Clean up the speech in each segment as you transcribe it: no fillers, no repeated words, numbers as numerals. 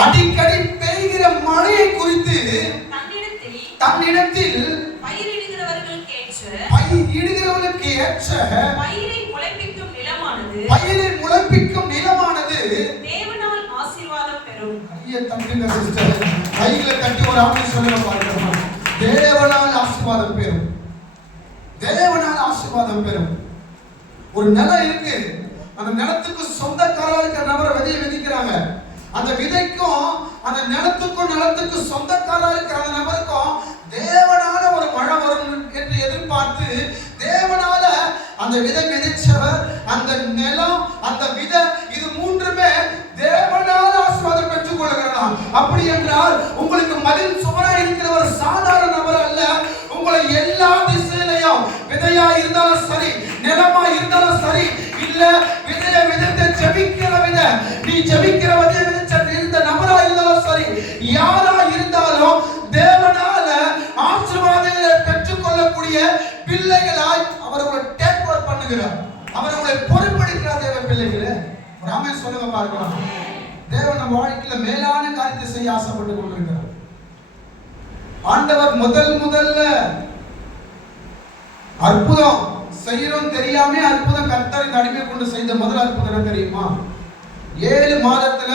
அடிக்கடி பெய்கிற மழையை குறித்து தன்னிடத்தில் பயிரிடுகிறவர்களுக்கு ஏற்ற பயிரை முளைப்பிக்கும் நிலமானது தேவனால் ஆசீர்வாதம் பெறும். கையை தட்டுங்க சிஸ்டர், கைகளை தட்டி ஒரு ஆமென் சொல்லுங்க பார்க்கலாம். தேவனால் ஆசீர்வாதம் பெறும், தேவனால் ஆசீர்வாதம் பெறும். ஒரு நிலம் இருக்கு, அந்த நிலத்துக்கு சொந்தக்காரா இருக்கிற நபரை விதையை விதைக்கிறாங்க. அந்த விதைக்கும் அந்த நிலத்துக்கு சொந்தக்காரா இருக்கிற அந்த நபருக்கும் தேவனால ஒரு மழை வரும் என்று எதிர்பார்த்து தேவனால அந்த விதை விதைச்சவர், அந்த நிலம், அந்த விதை, இது மூன்றுமே தேவனால ஆசீர்வாதம் பெற்றுக் கொள்கிறார். அப்படி என்றால் உங்களுக்கு மதில் சுவரா இருக்கிற ஒரு சாதாரண நபர் அல்ல. உங்களை எல்லா திசையிலையும் விதையா இருந்தாலும் சரி, நிலமா இருந்தாலும் சரி, இல்ல விதையை விதைத்து ஜெபிக்கிற விதை, நீ ஜெபிக்கிற விதையை விதைச்ச இருந்த நபரா இருந்தாலும் சரி, யாரா இருந்தாலும் தேவனால ஆசீர்வாதங்களை பெற்றுக் கொள்ளக்கூடிய பிள்ளைகளாய் அவர் உங்களை டேக் ஓவர் பண்ணுகிறார். அவர் உங்களை பொறுப்பெடுக்கிறார். தேவ பிள்ளைகளே, ஒரு ஆமென் சொல்லுங்க பார்க்கலாம். தேவன் நம்ம வாழ்க்கையில மேலான காரியத்தை செய்ய ஆசைப்பட்டு கொண்டிருக்கிறார். ஆண்டவர் முதல்ல அற்புதம் செய்யறோம் தெரியாம அற்புதம் கர்த்தரை அடிமை கொண்டு செய்த முதல் அற்புதம் தெரியுமா? 7 மாதத்துல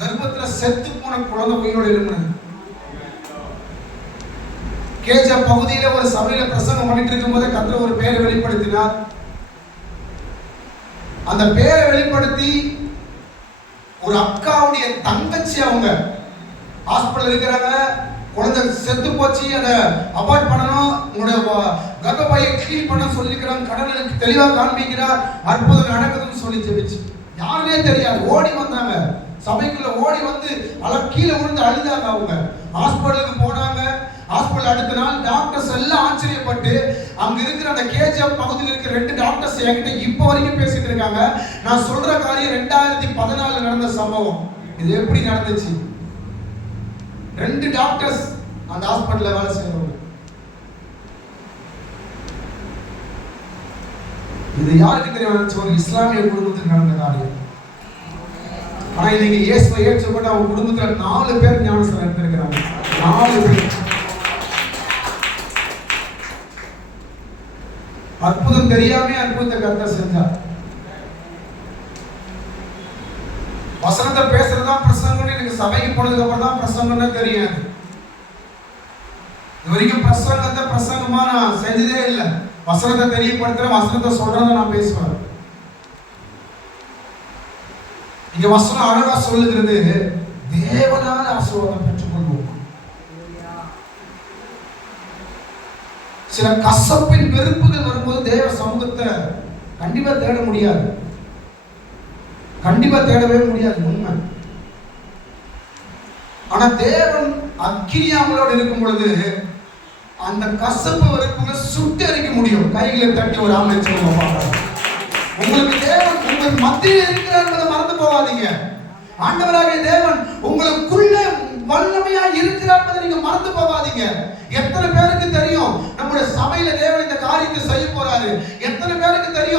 கர்ப்பத்துல செத்து போன குழந்தை உயிரோடு எழுப்பினது. கேஜ பகுதியில ஒரு சபையில பிரசங்கம் பண்ணிட்டு இருக்கும் போது கர்த்தர் ஒரு பேரை வெளிப்படுத்தினார். அந்த பேரை வெளிப்படுத்தி ஒரு அக்காவுடைய தங்கச்சி, அவங்க ஹாஸ்பிட்டல் இருக்கிறாங்க, குழந்தை செத்து போச்சு, அதை அபார்ட் பண்ணணும், உங்களுடைய கர்ப்பப்பையை கிளீன் பண்ண சொல்லிக்கிறாங்க, கடனுக்கு தெளிவா காண்பிக்கிறார், அற்புதம் நடக்குதுன்னு சொல்லி ஜெபிச்சு யாருமே தெரியாது. ஓடி வந்தாங்க, சபைக்குள்ள ஓடி வந்து கீழே விழுந்து அழுதாங்க. அவங்க ஹாஸ்பிட்டலுக்கு போனாங்க. ஹாஸ்பிட்டல் அடுத்த நாள் டாக்டர்ஸ் எல்லாம் ஆச்சரியப்பட்டு அங்க இருக்கிற அந்த கேஜிஎஃப் பகுதியில் இருக்கிற 2 டாக்டர்ஸ் என்கிட்ட இப்ப வரைக்கும் பேசிட்டு இருக்காங்க. நான் சொல்ற காரியம் 2014 நடந்த சம்பவம். இது எப்படி நடந்துச்சு? 2 டாக்டர்ஸ் அந்த ஹாஸ்பிட்டல்ல வேலை செய்யறவங்க. இது யாருக்கு தெரியும்? ஒரு இஸ்லாமிய குடும்பத்துக்கு நடந்த காரியம். ஆனா இன்னைக்கு இயேசுவை ஏற்றுக்கொண்டு அவங்க குடும்பத்துல 4 பேர் ஞானஸ்நானம் எடுத்திருக்கிறாங்க. 4 பேர். அற்புதம் தெரியாம அற்புதத்தை கர்த்தர் செஞ்சார். வசனத்தை பேசுறதா பிரசங்கம், எனக்கு சபைக்கு போனதுக்கு அப்புறம் தான் பிரசங்கம்னு தெரியாது. இது வரைக்கும் பிரசங்கத்தை பிரசங்கமா நான் செஞ்சதே இல்லை. வசனத்தை தெரியப்படுத்துற, வசனத்தை சொல்றத நான் பேசுவேன். இங்க வசனம் அழகா சொல்லுகிறது, தேவனால ஆசீர்வாதம் பெற்றுக்கொள்வோம். சில கசப்பின் வெறுப்புகள் வரும்போது தேவ சமூகத்தை கண்டிப்பா தேட முடியாது, கண்டிப்பா தேடவே முடியாது, உண்மை. ஆனா தேவன் அக்கினியாமலோடு இருக்கும் பொழுது அந்த கசப்பு வெறுப்புகளை சுட்டு எரிக்க முடியும். கைகளை தட்டி ஒரு ஆமென் சொல்லுங்க. உங்களுக்கு தேவன் உங்கள் மத்தியில் இருக்கிறார் என்பதை மறந்து போகாதீங்க. ஆண்டவராகிய தேவன் உங்களுக்குள்ள வல்லமையா இருக்கிறார் என்பதை நீங்க மறந்து போகாதீங்க. எத்தனை பேருக்கு தெரியும் நம்முடைய சபையில தேவன் இந்த காரியத்தை செய்ய போறாரு? எத்தனை பேருக்கு தெரியும்